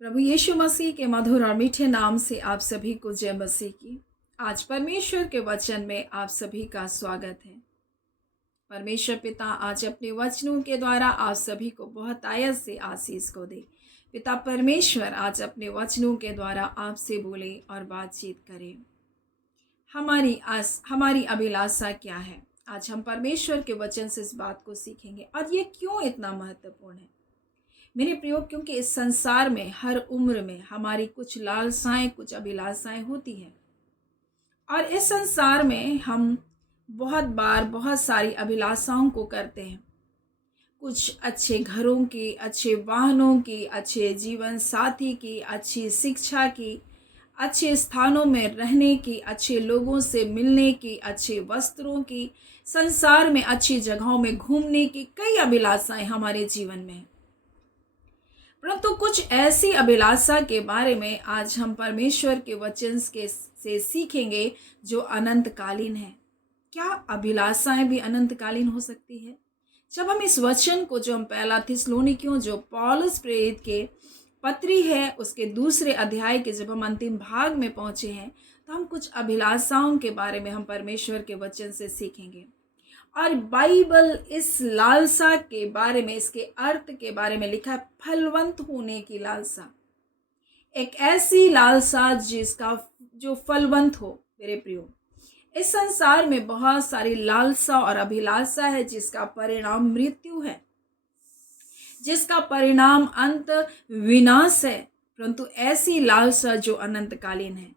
प्रभु यीशु मसीह के मधुर और मीठे नाम से आप सभी को जय मसीह की। आज परमेश्वर के वचन में आप सभी का स्वागत है। परमेश्वर पिता आज अपने वचनों के द्वारा आप सभी को बहुत आयत से आशीष को दे। पिता परमेश्वर आज अपने वचनों के द्वारा आपसे बोले और बातचीत करें। हमारी अभिलाषा क्या है? आज हम परमेश्वर के वचन से इस बात को सीखेंगे। और ये क्यों इतना महत्वपूर्ण है मेरे प्रियो? क्योंकि इस संसार में हर उम्र में हमारी कुछ लालसाएं, कुछ अभिलाषाएं होती हैं। और इस संसार में हम बहुत बार बहुत सारी अभिलाषाओं को करते हैं। कुछ अच्छे घरों की, अच्छे वाहनों की, अच्छे जीवन साथी की, अच्छी शिक्षा की, अच्छे स्थानों में रहने की, अच्छे लोगों से मिलने की, अच्छे वस्त्रों की, संसार में अच्छी जगहों में घूमने की कई अभिलाषाएं हमारे जीवन में हैं। परंतु कुछ ऐसी अभिलाषा के बारे में आज हम परमेश्वर के वचन से सीखेंगे जो अनंतकालीन है। क्या अभिलाषाएं भी अनंतकालीन हो सकती है? जब हम इस वचन को, जो हम पहला थिस्सलुनीकियों, जो पौलुस प्रेरित के पत्री है, उसके दूसरे अध्याय के जब हम अंतिम भाग में पहुंचे हैं, तो हम कुछ अभिलाषाओं के बारे में हम परमेश्वर के वचन से सीखेंगे। और बाइबल इस लालसा के बारे में, इसके अर्थ के बारे में लिखा है, फलवंत होने की लालसा। एक ऐसी लालसा जो फलवंत हो। मेरे प्रियो, इस संसार में बहुत सारी लालसा और अभिलाषा है जिसका परिणाम मृत्यु है, जिसका परिणाम अंत विनाश है। परंतु ऐसी लालसा जो अनंतकालीन है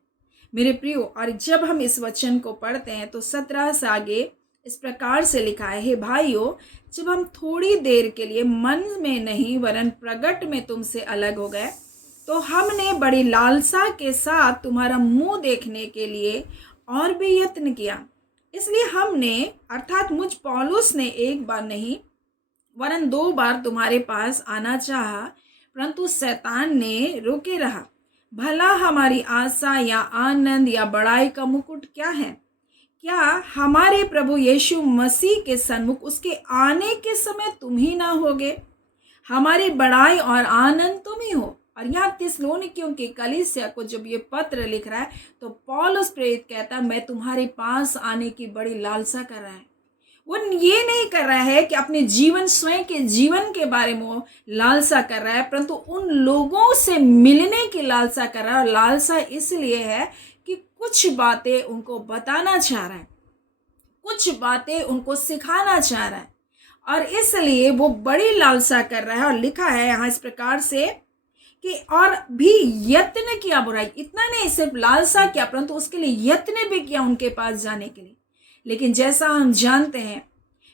मेरे प्रियो। और जब हम इस वचन को पढ़ते हैं तो 17 से आगे इस प्रकार से लिखा है, हे भाइयों, जब हम थोड़ी देर के लिए मन में नहीं वरन प्रगट में तुमसे अलग हो गए, तो हमने बड़ी लालसा के साथ तुम्हारा मुंह देखने के लिए और भी यत्न किया। इसलिए हमने, अर्थात मुझ पौलुस ने, एक बार नहीं वरन 2 बार तुम्हारे पास आना चाहा, परंतु शैतान ने रोके रहा। भला हमारी आशा या आनंद या बड़ाई का मुकुट क्या है? क्या हमारे प्रभु यीशु मसीह के सन्मुख उसके आने के समय तुम ही ना होगे? हमारी बड़ाई और आनंद तुम ही हो। और यहाँ थिस्सलुनीकियों की कलीसिया को जब ये पत्र लिख रहा है तो पौलुस प्रेरित कहता है, मैं तुम्हारे पास आने की बड़ी लालसा कर रहा है। वो ये नहीं कर रहा है कि अपने स्वयं के जीवन के बारे में वो लालसा कर रहा है, परंतु उन लोगों से मिलने की लालसा कर रहा है। और लालसा इसलिए है कि कुछ बातें उनको बताना चाह रहा है, कुछ बातें उनको सिखाना चाह रहा है, और इसलिए वो बड़ी लालसा कर रहा है। और लिखा है यहाँ इस प्रकार से कि और भी यत्न किया बुराई। इतना नहीं सिर्फ लालसा किया, परंतु उसके लिए यत्न भी किया उनके पास जाने के लिए। लेकिन जैसा हम जानते हैं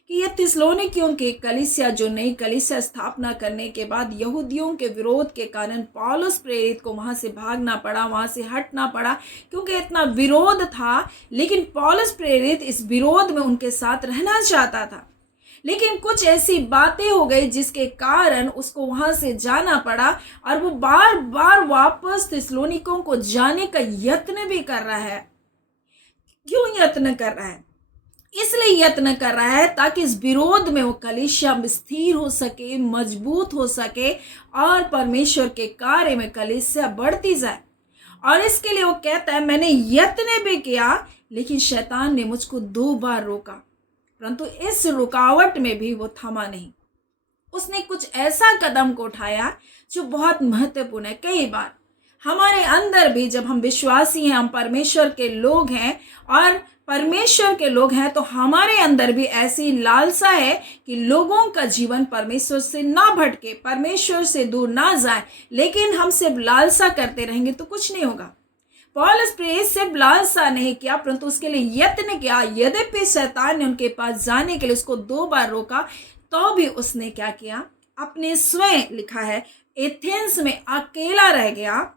कि ये थिस्सलुनीकियों की कलीसिया, जो नई कलीसिया स्थापना करने के बाद यहूदियों के विरोध के कारण पौलुस प्रेरित को वहां से भागना पड़ा, वहां से हटना पड़ा, क्योंकि इतना विरोध था। लेकिन पौलुस प्रेरित इस विरोध में उनके साथ रहना चाहता था, लेकिन कुछ ऐसी बातें हो गई जिसके कारण उसको वहां से जाना पड़ा। और वो बार बार वापस थिस्सलुनीकियों को जाने का यत्न भी कर रहा है। क्यों यत्न कर रहा है? इसलिए यत्न कर रहा है ताकि इस विरोध में वो कलीसिया स्थिर हो सके, मजबूत हो सके, और परमेश्वर के कार्य में कलीसिया बढ़ती जाए। और इसके लिए वो कहता है, मैंने यत्न भी किया, लेकिन शैतान ने मुझको 2 बार रोका, परंतु इस रुकावट में भी वो थमा नहीं। उसने कुछ ऐसा कदम को उठाया जो बहुत महत्वपूर्ण है। कई बार हमारे अंदर भी, जब हम विश्वासी हैं, हम परमेश्वर के लोग हैं और परमेश्वर के लोग हैं, तो हमारे अंदर भी ऐसी लालसा है कि लोगों का जीवन परमेश्वर से ना भटके, परमेश्वर से दूर ना जाए। लेकिन हम सिर्फ लालसा करते रहेंगे तो कुछ नहीं होगा। पौलुस प्रेरित सिर्फ लालसा नहीं किया, परंतु उसके लिए यत्न किया। यद्यपि शैतान ने उनके पास जाने के लिए उसको 2 बार रोका, तो भी उसने क्या किया? अपने स्वयं, लिखा है, एथेंस में अकेला रह गया।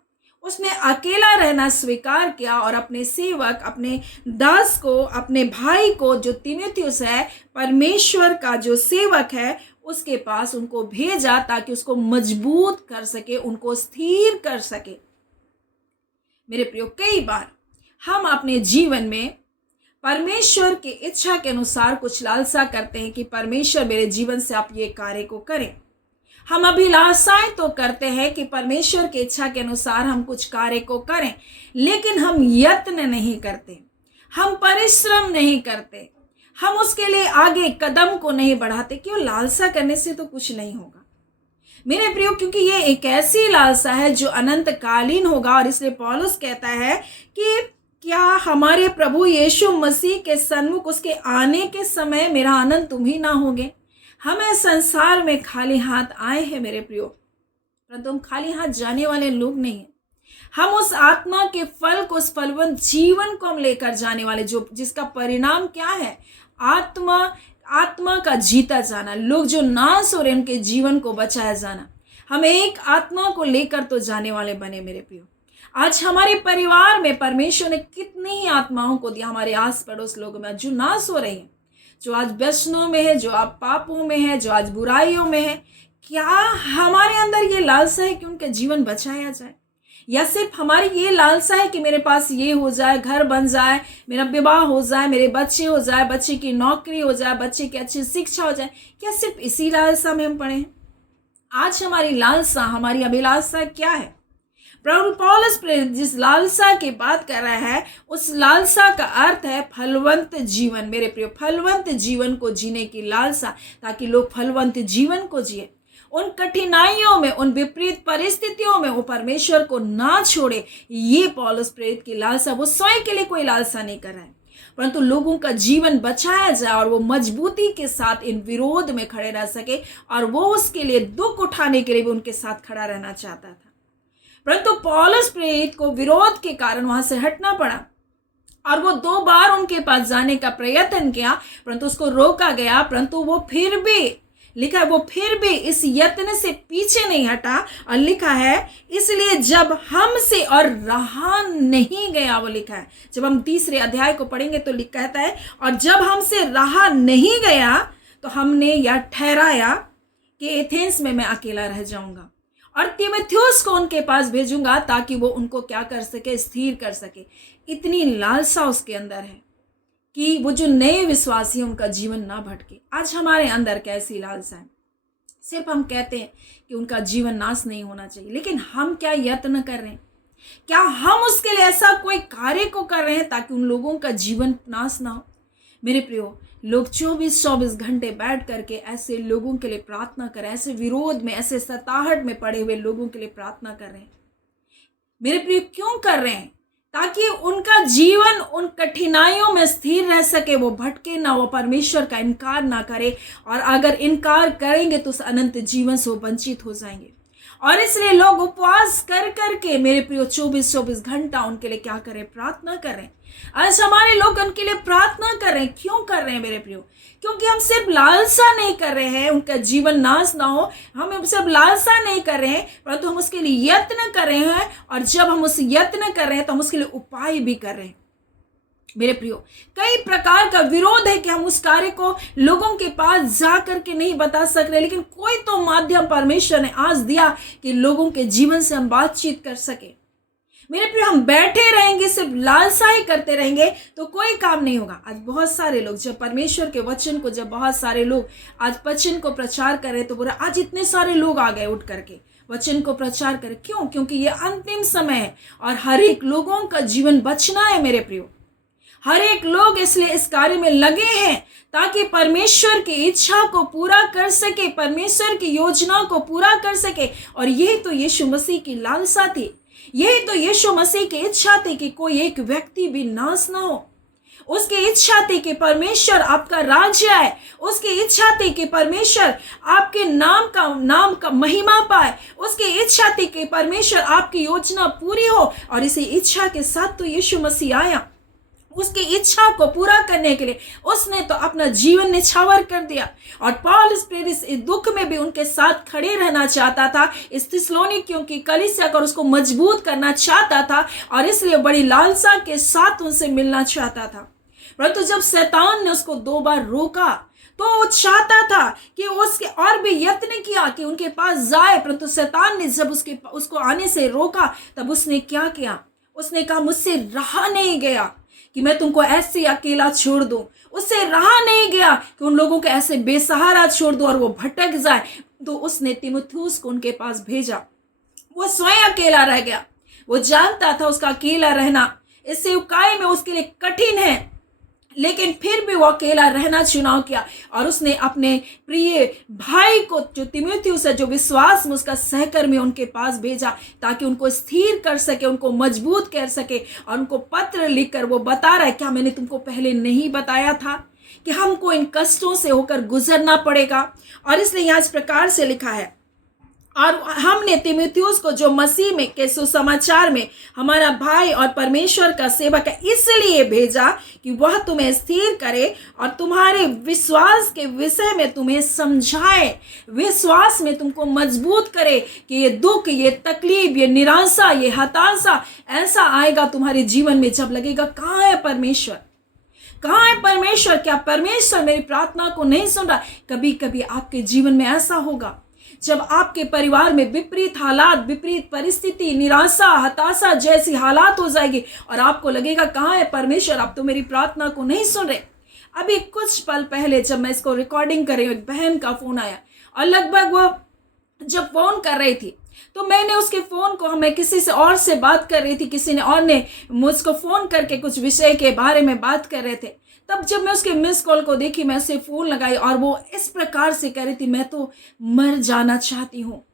उसने अकेला रहना स्वीकार किया और अपने सेवक, अपने दास को, अपने भाई को, जो तीमुथियुस है, परमेश्वर का जो सेवक है, उसके पास उनको भेजा ताकि उसको मजबूत कर सके, उनको स्थिर कर सके। मेरे प्रियो, कई बार हम अपने जीवन में परमेश्वर की इच्छा के अनुसार कुछ लालसा करते हैं कि परमेश्वर मेरे जीवन से आप ये कार्य को करें। हम अभिलाषाएं तो करते हैं कि परमेश्वर की इच्छा के अनुसार हम कुछ कार्य को करें, लेकिन हम यत्न नहीं करते, हम परिश्रम नहीं करते, हम उसके लिए आगे कदम को नहीं बढ़ाते। क्यों? लालसा करने से तो कुछ नहीं होगा मेरे प्रियो, क्योंकि ये एक ऐसी लालसा है जो अनंत कालीन होगा। और इसलिए पौलुस कहता है कि क्या हमारे प्रभु यीशु मसीह के सन्मुख उसके आने के समय मेरा आनंद तुम ही ना होगे। हमें संसार में खाली हाथ आए हैं मेरे प्रियो, परंतु हम खाली हाथ जाने वाले लोग नहीं हैं। हम उस आत्मा के फल को, उस फलवंत जीवन को हम लेकर जाने वाले, जो जिसका परिणाम क्या है? आत्मा का जीता जाना। लोग जो नाश हो रहे उनके जीवन को बचाया जाना। हम एक आत्मा को लेकर तो जाने वाले बने मेरे प्रियो। आज हमारे परिवार में परमेश्वर ने कितनी ही आत्माओं को दिया, हमारे आस पड़ोस लोगों में जो नाश हो रही हैं, जो आज व्यसनों में है, जो आज पापों में है, जो आज बुराइयों में है। क्या हमारे अंदर ये लालसा है कि उनका जीवन बचाया जाए, या सिर्फ हमारी ये लालसा है कि मेरे पास ये हो जाए, घर बन जाए, मेरा विवाह हो जाए, मेरे बच्चे हो जाए, बच्चे की नौकरी हो जाए, बच्चे की अच्छी शिक्षा हो जाए? क्या सिर्फ इसी लालसा में हम पड़े हैं? आज हमारी लालसा, हमारी अभिलाषा क्या है? प्रभु पौलुस जिस लालसा की बात कर रहा है, उस लालसा का अर्थ है फलवंत जीवन मेरे प्रिय। फलवंत जीवन को जीने की लालसा, ताकि लोग फलवंत जीवन को जिए। उन कठिनाइयों में, उन विपरीत परिस्थितियों में वो परमेश्वर को ना छोड़े। ये पौलुस प्रेरित की लालसा। वो स्वयं के लिए कोई लालसा नहीं कर रहा है, परंतु लोगों का जीवन बचाया जाए और वो मजबूती के साथ इन विरोध में खड़े रह सके। और वो उसके लिए दुख उठाने के लिए भी उनके साथ खड़ा रहना चाहता था, परंतु पौलुस प्रेरित को विरोध के कारण वहां से हटना पड़ा। और वो 2 बार उनके पास जाने का प्रयत्न किया, परंतु उसको रोका गया। परंतु वो फिर भी, लिखा है, वो फिर भी इस यत्न से पीछे नहीं हटा। और लिखा है, इसलिए जब हमसे और रहा नहीं गया, वो लिखा है, जब हम 3 अध्याय को पढ़ेंगे तो कहता है, और जब हमसे रहा नहीं गया तो हमने यह ठहराया कि एथेंस में मैं अकेला रह जाऊंगा और तीमुथियुस को उनके पास भेजूंगा, ताकि वो उनको क्या कर सके? स्थिर कर सके। इतनी लालसा उसके अंदर है कि वो जो नए विश्वासी उनका जीवन ना भटके। आज हमारे अंदर कैसी लालसा है? सिर्फ हम कहते हैं कि उनका जीवन नाश नहीं होना चाहिए, लेकिन हम क्या यत्न कर रहे हैं? क्या हम उसके लिए ऐसा कोई कार्य को कर रहे हैं ताकि उन लोगों का जीवन नाश ना हो? मेरे प्रियो, लोग 24-24 घंटे बैठ करके ऐसे लोगों के लिए प्रार्थना कर रहे हैं, ऐसे विरोध में, ऐसे सताहट में पड़े हुए लोगों के लिए प्रार्थना कर रहे हैं। मेरे प्रिय, क्यों कर रहे हैं? ताकि उनका जीवन उन कठिनाइयों में स्थिर रह सके, वो भटके ना, वो परमेश्वर का इनकार ना करे। और अगर इनकार करेंगे तो उस अनंत जीवन से वो वंचित हो जाएंगे। और इसलिए लोग उपवास कर करके मेरे प्रियो 24-24 घंटा उनके लिए क्या करें? प्रार्थना करें। आज हमारे लोग उनके लिए प्रार्थना कर रहे हैं। क्यों कर रहे हैं मेरे प्रियो? क्योंकि हम सिर्फ लालसा नहीं कर रहे हैं उनका जीवन नाश ना हो, हम सिर्फ लालसा नहीं कर रहे हैं, परंतु हम उसके लिए यत्न कर रहे हैं। और जब हम उस यत्न कर रहे हैं तो हम उसके लिए उपाय भी कर रहे हैं। मेरे प्रियो, कई प्रकार का विरोध है कि हम उस कार्य को लोगों के पास जा करके नहीं बता सक रहे, लेकिन कोई तो माध्यम परमेश्वर ने आज दिया कि लोगों के जीवन से हम बातचीत कर सके। मेरे प्रियो, हम बैठे रहेंगे, सिर्फ लालसा ही करते रहेंगे तो कोई काम नहीं होगा। आज बहुत सारे लोग जब परमेश्वर के वचन को, जब बहुत सारे लोग आज वचन को प्रचार कर रहे तो बोला, आज इतने सारे लोग आ गए उठ करके वचन को प्रचार करें। क्यों? क्योंकि ये अंतिम समय है और हर एक लोगों का जीवन बचना है मेरे प्रियो। हर एक लोग इसलिए इस कार्य में लगे हैं ताकि परमेश्वर की इच्छा को पूरा कर सके, परमेश्वर की योजना को पूरा कर सके। और यही तो यीशु मसीह की लालसा थी, यही तो यीशु मसीह की इच्छा थी कि कोई एक व्यक्ति भी नाश ना हो। उसकी इच्छा थी कि परमेश्वर आपका राज्य आए, उसकी इच्छा थी कि परमेश्वर आपके नाम का महिमा पाए, उसकी इच्छा थी कि परमेश्वर आपकी योजना पूरी हो। और इसी इच्छा के साथ तो यीशु मसीह आया। उसकी इच्छा को पूरा करने के लिए उसने तो अपना जीवन निछावर कर दिया। और पौलुस प्रेरित इस दुख में भी उनके साथ खड़े रहना चाहता था, इस थिस्सलुनीकियों की कलीसिया को उसको मजबूत करना चाहता था और इसलिए बड़ी लालसा के साथ उनसे मिलना चाहता था। परंतु जब शैतान ने उसको 2 बार रोका तो वो चाहता था कि उसके और भी यत्न किया कि उनके पास जाए, परंतु शैतान ने जब उसको आने से रोका तब उसने क्या किया? उसने कहा, मुझसे रहा नहीं गया कि मैं तुमको ऐसे अकेला छोड़ दूं। उससे रहा नहीं गया कि उन लोगों को ऐसे बेसहारा छोड़ दूं और वो भटक जाए। परंतु उसने तीमुथियुस को उनके पास भेजा। वो स्वयं अकेला रह गया। वो जानता था उसका अकेला रहना इस सेवकाई में उसके लिए कठिन है, लेकिन फिर भी वो अकेला रहना चुनाव किया और उसने अपने प्रिय भाई को जो तीमुथियुस है, जो विश्वास में उसका सहकर्मी, उनके पास भेजा ताकि उनको स्थिर कर सके, उनको मजबूत कर सके। और उनको पत्र लिखकर वो बता रहा है, क्या मैंने तुमको पहले नहीं बताया था कि हमको इन कष्टों से होकर गुजरना पड़ेगा। और इसलिए यहाँ इस प्रकार से लिखा है, और हमने तीमुथियुस को जो मसीह में के सुसमाचार में हमारा भाई और परमेश्वर का सेवक है इसलिए भेजा कि वह तुम्हें स्थिर करे और तुम्हारे विश्वास के विषय में तुम्हें समझाए, विश्वास में तुमको मजबूत करे कि ये दुख, ये तकलीफ, ये निराशा, ये हताशा ऐसा आएगा तुम्हारे जीवन में जब लगेगा कहाँ है परमेश्वर, कहाँ है परमेश्वर, क्या परमेश्वर मेरी प्रार्थना को नहीं सुन रहा। कभी कभी आपके जीवन में ऐसा होगा जब आपके परिवार में विपरीत हालात, विपरीत परिस्थिति, निराशा, हताशा जैसी हालात हो जाएगी और आपको लगेगा कहाँ है परमेश्वर, आप तो मेरी प्रार्थना को नहीं सुन रहे। अभी कुछ पल पहले जब मैं इसको रिकॉर्डिंग कर रही हूँ, एक बहन का फोन आया और लगभग वो जब फोन कर रही थी तो मैंने उसके फोन को, मैं किसी से और से बात कर रही थी, किसी ने और ने मुझको फोन करके कुछ विषय के बारे में बात कर रहे थे। तब जब मैं उसके मिस कॉल को देखी, मैं उसे फोन लगाई और वो इस प्रकार से कह रही थी, मैं तो मर जाना चाहती हूँ,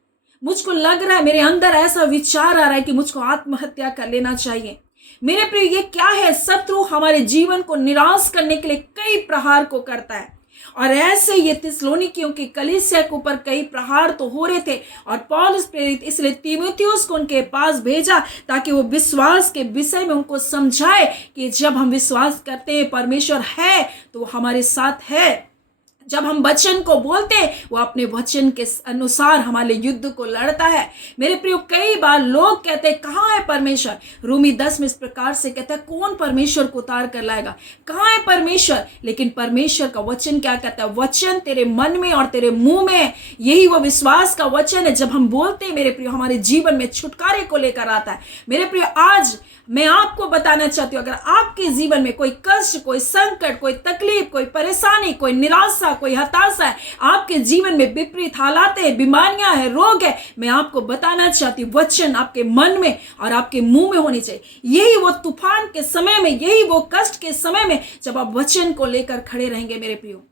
मुझको लग रहा है, मेरे अंदर ऐसा विचार आ रहा है कि मुझको आत्महत्या कर लेना चाहिए। मेरे प्रिय, ये क्या है, शत्रु हमारे जीवन को निराश करने के लिए कई प्रहार को करता है और ऐसे ये थिस्सलुनीकियों की कलीसिया के ऊपर कई प्रहार तो हो रहे थे और पौलुस प्रेरित इसलिए तीमुथियुस को उनके पास भेजा ताकि वो विश्वास के विषय में उनको समझाए कि जब हम विश्वास करते हैं परमेश्वर है तो वो हमारे साथ है। जब हम वचन को बोलते हैं वो अपने वचन के अनुसार हमारे युद्ध को लड़ता है। मेरे प्रियो, कई बार लोग कहते हैं कहाँ है परमेश्वर। रूमी 10 में इस प्रकार से कहता है, कौन परमेश्वर को उतार कर लाएगा, कहाँ है परमेश्वर। लेकिन परमेश्वर का वचन क्या कहता है, वचन तेरे मन में और तेरे मुंह में है। यही वो विश्वास का वचन है। जब हम बोलते हैं मेरे प्रियो, हमारे जीवन में छुटकारे को लेकर आता है। मेरे प्रियो, आज मैं आपको बताना चाहती हूँ, अगर आपके जीवन में कोई कष्ट, कोई संकट, कोई तकलीफ, कोई परेशानी, कोई निराशा, कोई हताशा है, आपके जीवन में विपरीत हालात है, बीमारियां है, रोग है, मैं आपको बताना चाहती हूँ वचन आपके मन में और आपके मुंह में होनी चाहिए। यही वो तूफान के समय में, यही वो कष्ट के समय में जब आप वचन को लेकर खड़े रहेंगे मेरे प्रियो,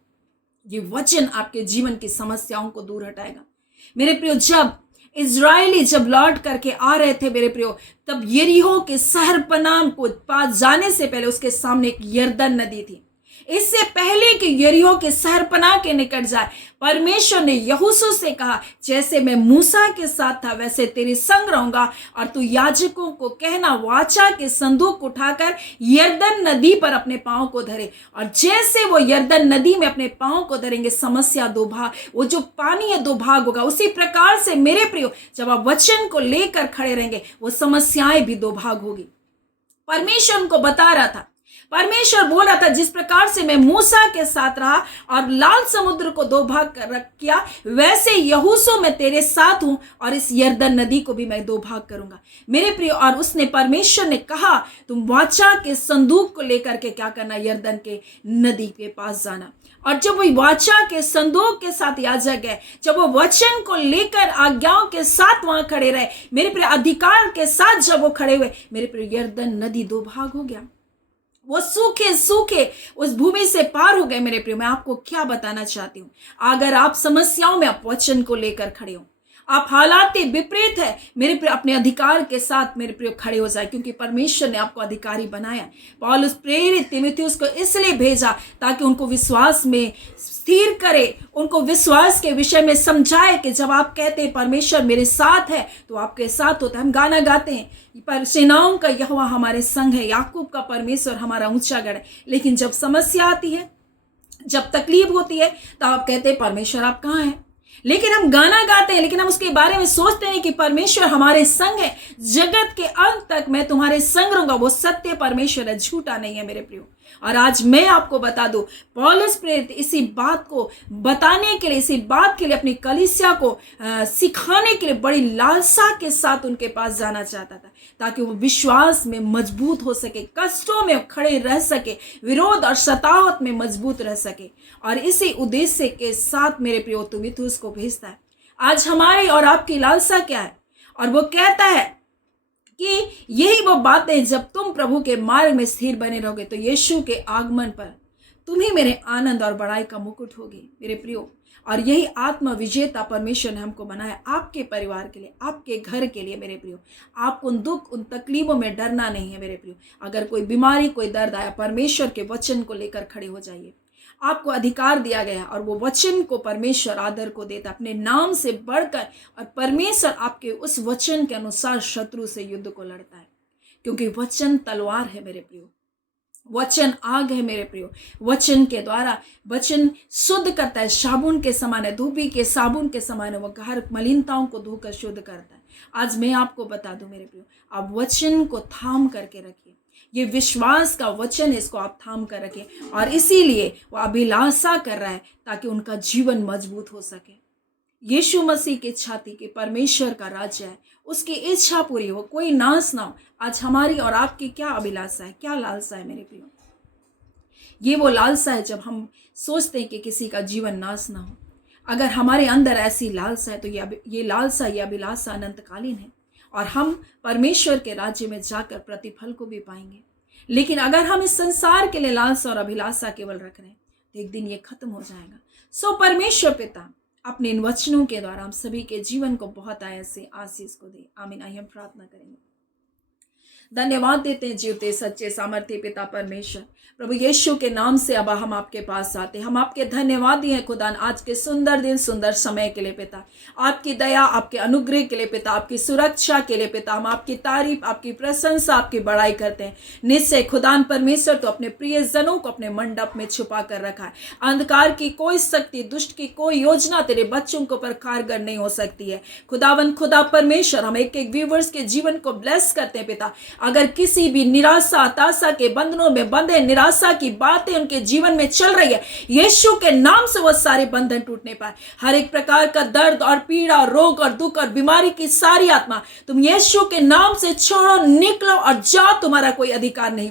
ये वचन आपके जीवन की समस्याओं को दूर हटाएगा। मेरे प्रियो, जब इजरायली जब लौट करके आ रहे थे मेरे प्रियो, तब यरीहो के शहर पनाह को पास जाने से पहले उसके सामने एक यरदन नदी थी। इससे पहले कि यरीहो के शहर पनाह के निकट जाए, परमेश्वर ने यहोशू से कहा, जैसे मैं मूसा के साथ था वैसे तेरे संग रहूंगा और तू याजकों को कहना वाचा के संदूक उठाकर यरदन नदी पर अपने पांव को धरे। और जैसे वो यरदन नदी में अपने पांव को धरेंगे, समस्या दो भाग, वो जो पानी है दो भाग होगा। उसी प्रकार से मेरे प्रियो, जब आप वचन को लेकर खड़े रहेंगे, वो समस्याएं भी दो भाग होगी। परमेश्वर उनको बता रहा था, परमेश्वर बोल रहा था, जिस प्रकार से मैं मूसा के साथ रहा और लाल समुद्र को दो भाग कर किया, वैसे यहोशू मैं तेरे साथ हूं और इस यरदन नदी को भी मैं दो भाग करूंगा। मेरे प्रिय, और उसने, परमेश्वर ने कहा, तुम वाचा के संदूक को लेकर के क्या करना, यरदन के नदी के पास जाना। और जब वो वाचा के संदूक के साथ याजक गए, जब वो वचन को लेकर आज्ञाओं के साथ वहां खड़े रहे, मेरे प्रिय, अधिकार के साथ जब वो खड़े हुए, मेरे प्रिय, यरदन नदी दो भाग हो गया। वो सूखे सूखे उस भूमि से पार हो गए। मेरे प्रियो, मैं आपको क्या बताना चाहती हूँ, अगर आप समस्याओं में आप वचन को लेकर खड़े हो, आप हालात विपरीत है, मेरे प्रिय, अपने अधिकार के साथ मेरे प्रिय खड़े हो जाए, क्योंकि परमेश्वर ने आपको अधिकारी बनाया। पौलुस प्रेरित तीमुथियुस को इसलिए भेजा ताकि उनको विश्वास में स्थिर करे, उनको विश्वास के विषय में समझाए कि जब आप कहते हैं परमेश्वर मेरे साथ है तो आपके साथ होता है। हम गाना गाते हैं, पर सेनाओं का यहोवा हमारे संग है, याकूब का परमेश्वर हमारा ऊंचा गढ़ है। लेकिन जब समस्या आती है, जब तकलीफ होती है, तो आप कहते हैं परमेश्वर आप कहाँ हैं। लेकिन हम गाना गाते हैं, लेकिन हम उसके बारे में सोचते हैं कि परमेश्वर हमारे संग है, जगत के अंत तक मैं तुम्हारे संग रहूंगा। वो सत्य परमेश्वर है, झूठा नहीं है मेरे प्रियो। और आज मैं आपको बता दूं, पौलुस प्रेरित इसी बात को बताने के लिए, इसी बात के लिए अपनी कलीसिया को सिखाने के लिए बड़ी लालसा के साथ उनके पास जाना चाहता था, ताकि वो विश्वास में मजबूत हो सके, कष्टों में खड़े रह सके, विरोध और सतावत में मजबूत रह सके। और इसी उद्देश्य के साथ मेरे प्रियो तीमुथियुस को भेजता है। आज हमारी और आपकी लालसा क्या है? और वो कहता है कि यही वो बातें, जब तुम प्रभु के मार्ग में स्थिर बने रहोगे तो यीशु के आगमन पर तुम ही मेरे आनंद और बड़ाई का मुकुट होगे मेरे प्रियो। और यही आत्म विजेता परमेश्वर ने हमको बनाया आपके परिवार के लिए, आपके घर के लिए मेरे प्रियो। आपको उन दुख, उन तकलीफों में डरना नहीं है मेरे प्रियो। अगर कोई बीमारी, कोई दर्द आया, परमेश्वर के वचन को लेकर खड़े हो जाइए। आपको अधिकार दिया गया और वो वचन को परमेश्वर आदर को देता अपने नाम से बढ़कर। और परमेश्वर आपके उस वचन के अनुसार शत्रु से युद्ध को लड़ता है, क्योंकि वचन तलवार है मेरे प्रियो, वचन आग है मेरे प्रियो। वचन के द्वारा, वचन शुद्ध करता है, साबुन के समान है, धोबी के साबुन के समान है, वो हर मलिनताओं को धोकर शुद्ध करता है। आज मैं आपको बता दूं मेरे प्रियो, आप वचन को थाम करके रखिए। ये विश्वास का वचन है, इसको आप थाम कर रखिए। और इसीलिए वो अभिलाषा कर रहा है ताकि उनका जीवन मजबूत हो सके। यीशु मसीह की छाती के परमेश्वर का राज्य है, उसकी इच्छा पूरी हो, कोई नाश ना हो। आज हमारी और आपकी क्या अभिलाषा है, क्या लालसा है मेरे प्रियो? ये वो लालसा है जब हम सोचते हैं कि किसी का जीवन नाश ना हो। अगर हमारे अंदर ऐसी लालसा है तो ये लालसा, ये अभिलाषा अनंतकालीन है और हम परमेश्वर के राज्य में जाकर प्रतिफल को भी पाएंगे। लेकिन अगर हम इस संसार के लिए लालसा और अभिलाषा केवल रख रहे हैं तो एक दिन ये खत्म हो जाएगा। सो परमेश्वर पिता अपने इन वचनों के द्वारा हम सभी के जीवन को बहुत ऐसे आशीष को दे। आमीन। आइए हम प्रार्थना करेंगे। धन्यवाद देते हैं जीवते सच्चे सामर्थ्य पिता परमेश्वर, प्रभु यीशु के नाम से अब हम आपके पास आते हैं। हम आपके धन्यवादी हैं खुदा आज के सुंदर दिन, सुंदर समय के लिए पिता, आपकी दया, आपके अनुग्रह के लिए पिता, आपकी सुरक्षा के लिए पिता। हम आपकी तारीफ, आपकी प्रशंसा, आपकी बड़ाई करते हैं। निश्चय खुदान परमेश्वर तो अपने प्रियजनों को अपने मंडप में छुपा कर रखा है। अंधकार की कोई शक्ति, दुष्ट की कोई योजना तेरे बच्चों को पर कारगर नहीं हो सकती है। खुदावन खुदा परमेश्वर, हम एक एक व्यूवर्स के जीवन को ब्लेस करते हैं पिता। अगर किसी भी निराशा, हताशा के बंधनों में बंधे, निराशा की बातें उनके जीवन में चल रही है, यीशु के नाम से वो सारे बंधन टूटने पाए। हर एक प्रकार का दर्द और पीड़ा और रोग और दुख और बीमारी की सारी आत्मा तुम यीशु के नाम से छोड़ो, निकलो और जाओ। तुम्हारा कोई अधिकार नहीं,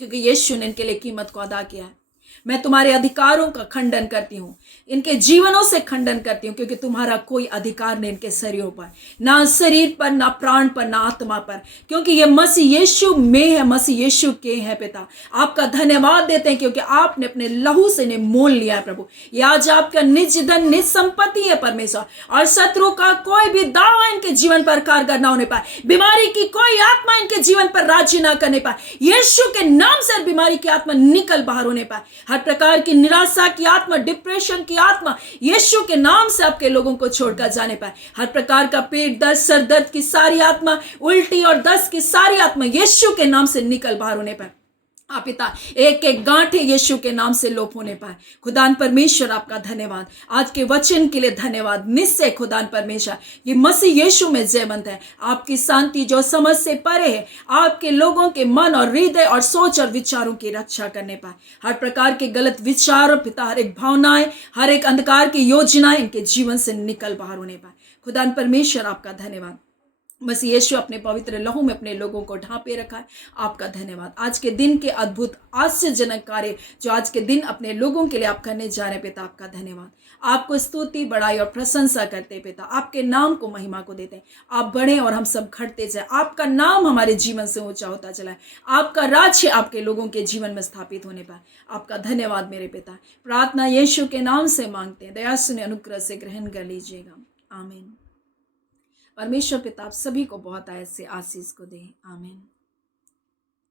क्योंकि यीशु ने इनके लिए कीमत को अदा किया है। मैं तुम्हारे अधिकारों का खंडन करती हूँ, इनके जीवनों से खंडन करती हूँ, क्योंकि तुम्हारा कोई अधिकार नहीं इनके शरीरों पर, ना शरीर पर, ना प्राण पर, ना आत्मा पर, क्योंकि ये मसीह यीशु में है, मसीह यीशु के हैं पिता। आपका धन्यवाद देते हैं क्योंकि आपने अपने लहू से इन्हें मोल लिया है प्रभु। ये आज आपका निज धन, निज संपत्ति है परमेश्वर, और शत्रु का कोई भी दावा इनके जीवन पर कारगर ना होने पाए, बीमारी की कोई आत्मा इनके जीवन पर राज्य ना करने पाए। यीशु के नाम से बीमारी की आत्मा निकल बाहर होने पाए। हर प्रकार की निराशा की आत्मा, डिप्रेशन की आत्मा यीशु के नाम से आपके लोगों को छोड़कर जाने पाए। हर प्रकार का पेट दर्द, सर दर्द की सारी आत्मा, उल्टी और दस्त की सारी आत्मा यीशु के नाम से निकल बाहर होने पाए। हाँ पिता, एक एक गांठे यीशु के नाम से लोप होने पाए। खुदान परमेश्वर आपका धन्यवाद, आज के वचन के लिए धन्यवाद। निश्चय खुदान परमेश्वर ये मसीह यीशु में जयवंत है। आपकी शांति जो समझ से परे है, आपके लोगों के मन और हृदय और सोच और विचारों की रक्षा करने पाए। हर प्रकार के गलत विचार पिता, हर एक भावनाएं, हर एक अंधकार की योजनाएं इनके जीवन से निकल बाहर होने पाए। खुदान परमेश्वर आपका धन्यवाद। मसीह यीशु अपने पवित्र लहू में अपने लोगों को ढांपे रखा है। आपका धन्यवाद आज के दिन के अद्भुत आश्चर्यजनक कार्य जो आज के दिन अपने लोगों के लिए आप करने जा रहे हैं पिता, आपका धन्यवाद। आपको स्तुति, बड़ाई और प्रशंसा करते पिता, आपके नाम को महिमा को देते हैं। आप बढ़े और हम सब घटते जाए, आपका नाम हमारे जीवन से ऊंचा होता चला है, आपका राज्य आपके लोगों के जीवन में स्थापित होने पाए। आपका धन्यवाद मेरे पिता। प्रार्थना यीशु के नाम से मांगते हैं, दया सुने, अनुग्रह से ग्रहण कर लीजिएगा। आमीन। परमेश्वर पिता आप सभी को बहुत ऐसे आशीष को दे। आमीन।